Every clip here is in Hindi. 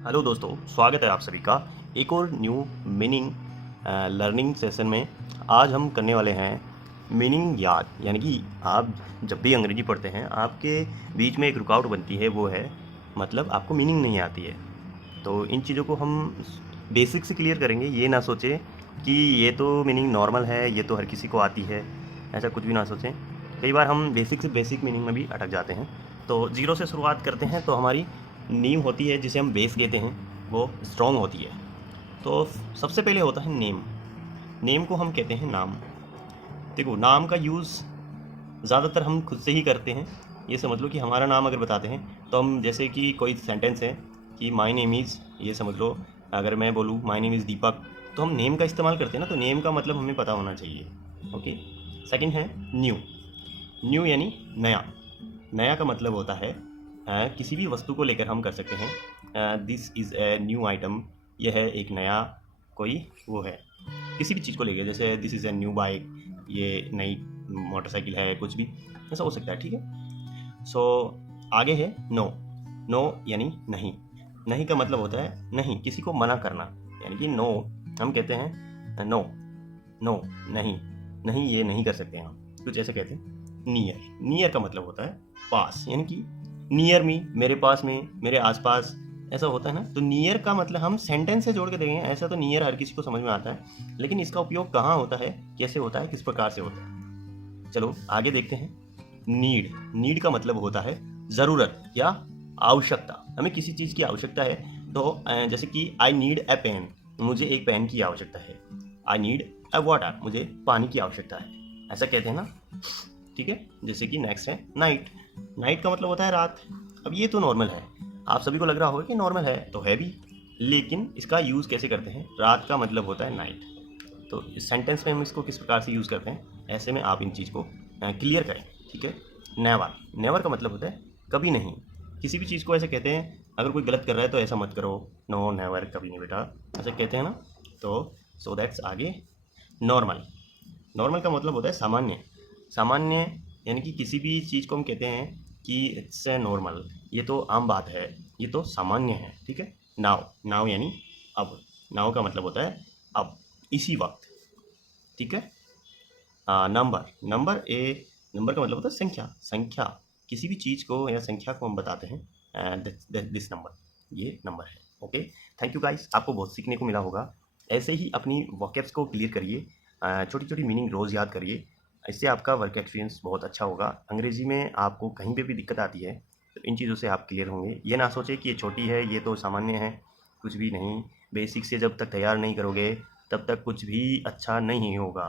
हेलो दोस्तों, स्वागत है आप सभी का एक और न्यू मीनिंग लर्निंग सेशन में। आज हम करने वाले हैं मीनिंग याद। यानी कि आप जब भी अंग्रेजी पढ़ते हैं आपके बीच में एक रुकावट बनती है, वो है मतलब आपको मीनिंग नहीं आती है। तो इन चीज़ों को हम बेसिक से क्लियर करेंगे। ये ना सोचें कि ये तो मीनिंग नॉर्मल है, ये तो हर किसी को आती है, ऐसा कुछ भी ना सोचें। कई बार हम बेसिक से बेसिक मीनिंग में भी अटक जाते हैं। तो ज़ीरो से शुरुआत करते हैं तो हमारी नींव होती है, जिसे हम बेस कहते हैं, वो स्ट्रॉन्ग होती है। तो सबसे पहले होता है नेम। नेम को हम कहते हैं नाम। देखो, नाम का यूज़ ज़्यादातर हम खुद से ही करते हैं। ये समझ लो कि हमारा नाम अगर बताते हैं तो हम, जैसे कि कोई सेंटेंस है कि माय नेम इज़, ये समझ लो अगर मैं बोलूँ माय नेम इज़ दीपक, तो हम नेम का इस्तेमाल करते हैं ना, तो नेम का मतलब हमें पता होना चाहिए। ओके। सेकंड है न्यू। न्यू यानी नया। नया का मतलब होता है किसी भी वस्तु को लेकर हम कर सकते हैं this is a new item, यह है एक नया कोई वो है। किसी भी चीज़ को लेकर, जैसे this is a new bike, ये नई मोटरसाइकिल है, कुछ भी ऐसा हो सकता है। ठीक है। सो आगे है नो। नो यानी नहीं। नहीं का मतलब होता है नहीं, किसी को मना करना। यानी कि नो हम कहते हैं नो, नो नहीं, नहीं ये नहीं कर सकते हैं हम, कुछ ऐसे कहते हैं। नियर। नियर का मतलब होता है पास, यानी कि नियर मी, मेरे पास में, मेरे आसपास, ऐसा होता है ना। तो नियर का मतलब हम सेंटेंस से जोड़ के देखेंगे। ऐसा तो नियर हर किसी को समझ में आता है, लेकिन इसका उपयोग कहाँ होता है, कैसे होता है, किस प्रकार से होता है, चलो आगे देखते हैं। नीड। नीड का मतलब होता है ज़रूरत या आवश्यकता। हमें किसी चीज़ की आवश्यकता है, तो जैसे कि आई नीड ए पेन, मुझे एक पेन की आवश्यकता है। आई नीड ए वाटर, मुझे पानी की आवश्यकता है, ऐसा कहते हैं ना। ठीक है। जैसे कि नेक्स्ट है नाइट। नाइट का मतलब होता है रात। अब ये तो नॉर्मल है, आप सभी को लग रहा होगा कि नॉर्मल है, तो है भी, लेकिन इसका यूज़ कैसे करते हैं। रात का मतलब होता है नाइट, तो इस सेंटेंस में हम इसको किस प्रकार से यूज़ करते हैं, ऐसे में आप इन चीज़ को क्लियर करें। ठीक है। नेवर। नेवर का मतलब होता है कभी नहीं। किसी भी चीज़ को ऐसे कहते हैं, अगर कोई गलत कर रहा है तो ऐसा मत करो, नो नेवर, कभी नहीं बेटा, ऐसे कहते हैं ना। तो सो दैट्स आगे नॉर्मल। नॉर्मल का मतलब होता है सामान्य। सामान्य यानी कि किसी भी चीज़ को हम कहते हैं कि इट्स ए नॉर्मल, ये तो आम बात है, ये तो सामान्य है। ठीक है। नाउ। नाउ यानी अब। नाउ का मतलब होता है अब, इसी वक्त। ठीक है। नंबर। Number A. नंबर का मतलब होता है संख्या। संख्या, किसी भी चीज़ को या संख्या को हम बताते हैं दिस नंबर, ये नंबर है। ओके। थैंक यू गाइस, आपको बहुत सीखने को मिला होगा। ऐसे ही अपनी वोकैब्स को क्लियर करिए, छोटी छोटी मीनिंग रोज़ याद करिए, इससे आपका वर्क एक्सपीरियंस बहुत अच्छा होगा। अंग्रेज़ी में आपको कहीं पे भी दिक्कत आती है तो इन चीज़ों से आप क्लियर होंगे। ये ना सोचें कि ये छोटी है, ये तो सामान्य है, कुछ भी नहीं। बेसिक से जब तक तैयार नहीं करोगे तब तक कुछ भी अच्छा नहीं होगा।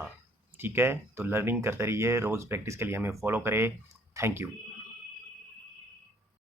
ठीक है। तो लर्निंग करते रहिए, रोज़ प्रैक्टिस के लिए हमें फॉलो करें। Thank you.